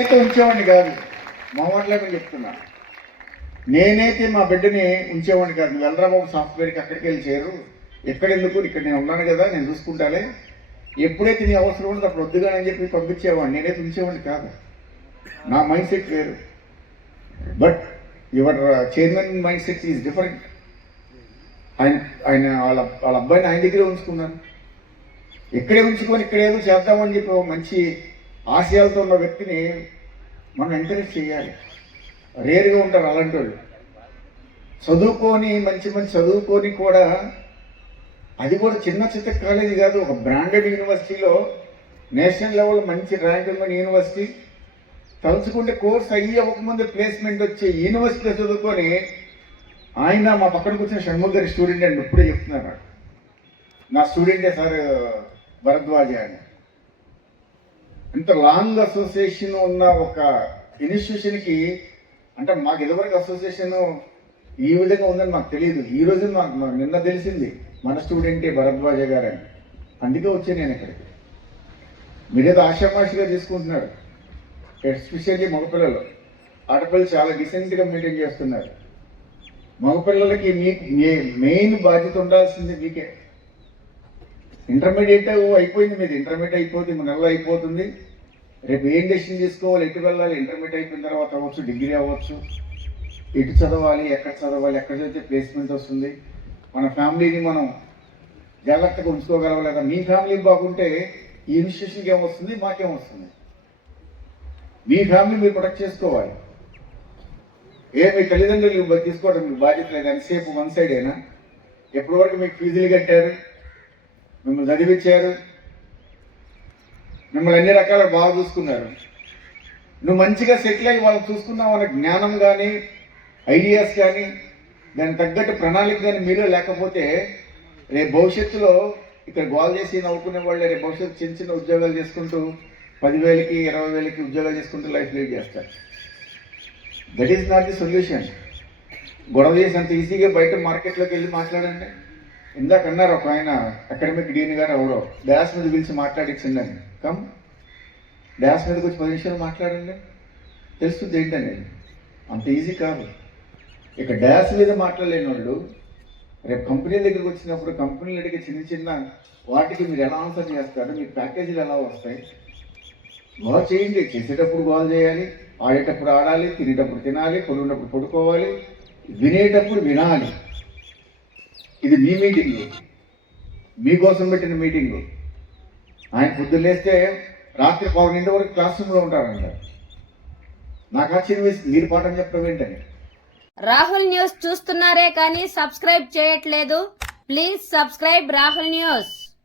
అయితే ఉంచేవాడిని కాదు. మొహమాటలేక చెప్తున్నా. నేనైతే మా బిడ్డని ఉంచేవాడిని కాదు. నువ్వు వెళ్ళరా బాబు సాఫ్ట్వేర్కి అక్కడికి వెళ్ళి చేరు. ఎక్కడెందుకు? ఇక్కడ నేను ఉన్నాను కదా నేను చూసుకుంటాలే. ఎప్పుడైతే నీ అవసరం ఉండదు అప్పుడు వద్దుగానని చెప్పి పంపించేవాడిని. నేనైతే ఉంచేవాడిని కాదు. నా మైండ్ సెట్ వేరు. But your chairman mind set is different. ఆయన ఆయన వాళ్ళ వాళ్ళ అబ్బాయిని ఆయన దగ్గరే ఉంచుకున్నాను. ఇక్కడే ఉంచుకొని ఇక్కడ ఏదో చేద్దామని చెప్పి ఒక మంచి ఆశయాలతో ఉన్న వ్యక్తిని మనం ఎంకరేజ్ చేయాలి. రేరుగా ఉంటారు అలాంటి వాళ్ళు చదువుకొని మంచి మంచి చదువుకొని కూడా అది కూడా చిన్న చిత్త కాలేజీ కాదు ఒక బ్రాండెడ్ యూనివర్సిటీలో నేషనల్ లెవెల్ మంచి ర్యాంక్ ఉన్న యూనివర్సిటీ తలుచుకుంటే కోర్స్ అయ్యి అవ్వకముందే ప్లేస్మెంట్ వచ్చే యూనివర్సిటీలో చదువుకొని ఆయన మా పక్కన కూర్చున్న షణ్ముఖ్ గారి స్టూడెంట్ అండి ఇప్పుడే చెప్తున్నారు. నా స్టూడెంటే సార్ భరద్వాజ అని. ఇంత లాంగ్ అసోసియేషన్ ఉన్న ఒక ఇన్స్టిట్యూషన్కి అంటే మాకు ఇదివరకు అసోసియేషన్ ఈ విధంగా ఉందని మాకు తెలియదు. ఈ రోజు మాకు మాకు నిన్న తెలిసింది. మన స్టూడెంటే భరద్వాజ గారని. అందుకే వచ్చాను నేను ఇక్కడికి. మీరేదో ఆషామాషిగా తీసుకుంటున్నారు ఎస్పెషల్లీ మగపిల్లలు. ఆడపిల్లలు చాలా డీసెంట్గా మెయింటైన్ చేస్తున్నారు. మగపిల్లలకి మీకు మెయిన్ బాధ్యత ఉండాల్సింది మీకే. ఇంటర్మీడియట్ అయిపోయింది మీది ఇంటర్మీడియట్ అయిపోతుంది మన నెల అయిపోతుంది. రేపు ఏం డెసిషన్ తీసుకోవాలి ఎటు వెళ్ళాలి? ఇంటర్మీడియట్ అయిపోయిన తర్వాత అవ్వచ్చు డిగ్రీ అవ్వచ్చు. ఎటు చదవాలి ఎక్కడ చదవాలి ఎక్కడ చదివితే ప్లేస్మెంట్ వస్తుంది. మన ఫ్యామిలీని మనం జాగ్రత్తగా ఉంచుకోగలవలేదా మీ ఫ్యామిలీ బాగుంటే ఈ ఇన్స్టిట్యూషన్కి ఏమొస్తుంది? మాకేం వస్తుంది? మీ ఫ్యామిలీ మీరు ప్రొటెక్ట్ చేసుకోవాలి. ఏ మీ తల్లిదండ్రులు తీసుకోవడం మీకు బాధ్యత లేదు. ఎంతసేపు వన్ సైడ్ అయినా ఎప్పటి వరకు మీకు ఫీజులు కట్టారు? మిమ్మల్ని చదివించారు. మిమ్మల్ని అన్ని రకాల బాగా చూసుకున్నారు. నువ్వు మంచిగా సెటిల్ అయ్యి వాళ్ళని చూసుకున్నావు అనే జ్ఞానం కానీ ఐడియాస్ కానీ దానికి తగ్గట్టు ప్రణాళిక కానీ మీలో లేకపోతే రేపు భవిష్యత్తులో ఇక్కడ గోల్ చేసి నవ్వుకునే వాళ్ళు రేపు భవిష్యత్తు చిన్న చిన్న ఉద్యోగాలు చేసుకుంటూ పదివేలకి ఇరవై వేలకి ఉద్యోగాలు చేసుకుంటూ లైఫ్ లీడ్ చేస్తారు. That is not the solution గొడవ చేసినంత ఈజీగా బయట మార్కెట్లోకి వెళ్ళి మాట్లాడండి. ఇందాక అన్నారు ఒక ఆయన అకాడమిక్ డీన్ గారు ఎవరో డ్యాస్ మీద పిలిచి మాట్లాడించిందని కమ్. డ్యాస్ మీదకి వచ్చి పది నిమిషాలు మాట్లాడండి. తెలుస్తుంది ఏంటనేది. అంత ఈజీ కాదు. ఇక డ్యాస్ మీద మాట్లాడలేని వాళ్ళు రేపు కంపెనీ దగ్గరికి వచ్చినప్పుడు కంపెనీలు అడిగే చిన్న చిన్న వాటికి మీరు ఎలా ఆన్సర్ చేస్తారు మీ ప్యాకేజీలు ఎలా వస్తాయి? గోల్ చేయండి. చేసేటప్పుడు గోల్ చేయాలి. ఆడేటప్పుడు ఆడాలి తినేటప్పుడు తినాలి పడుకున్నప్పుడు పడుకోవాలి వినేటప్పుడు వినాలి. ఇది మీ మీటింగ్. మీకోసం పెట్టిన మీటింగ్. ఆయన పొద్దున్న లేస్తే రాత్రి పదకొండింటి వరకు క్లాస్ రూమ్లో ఉంటారంట. నాకు ఆశ్చర్యం వేసి మీరు పాఠం చెప్పడం ఏంటని. రాహుల్ న్యూస్ చూస్తున్నారే కానీ సబ్స్క్రైబ్ చేయట్లేదు. Please subscribe Rahul news.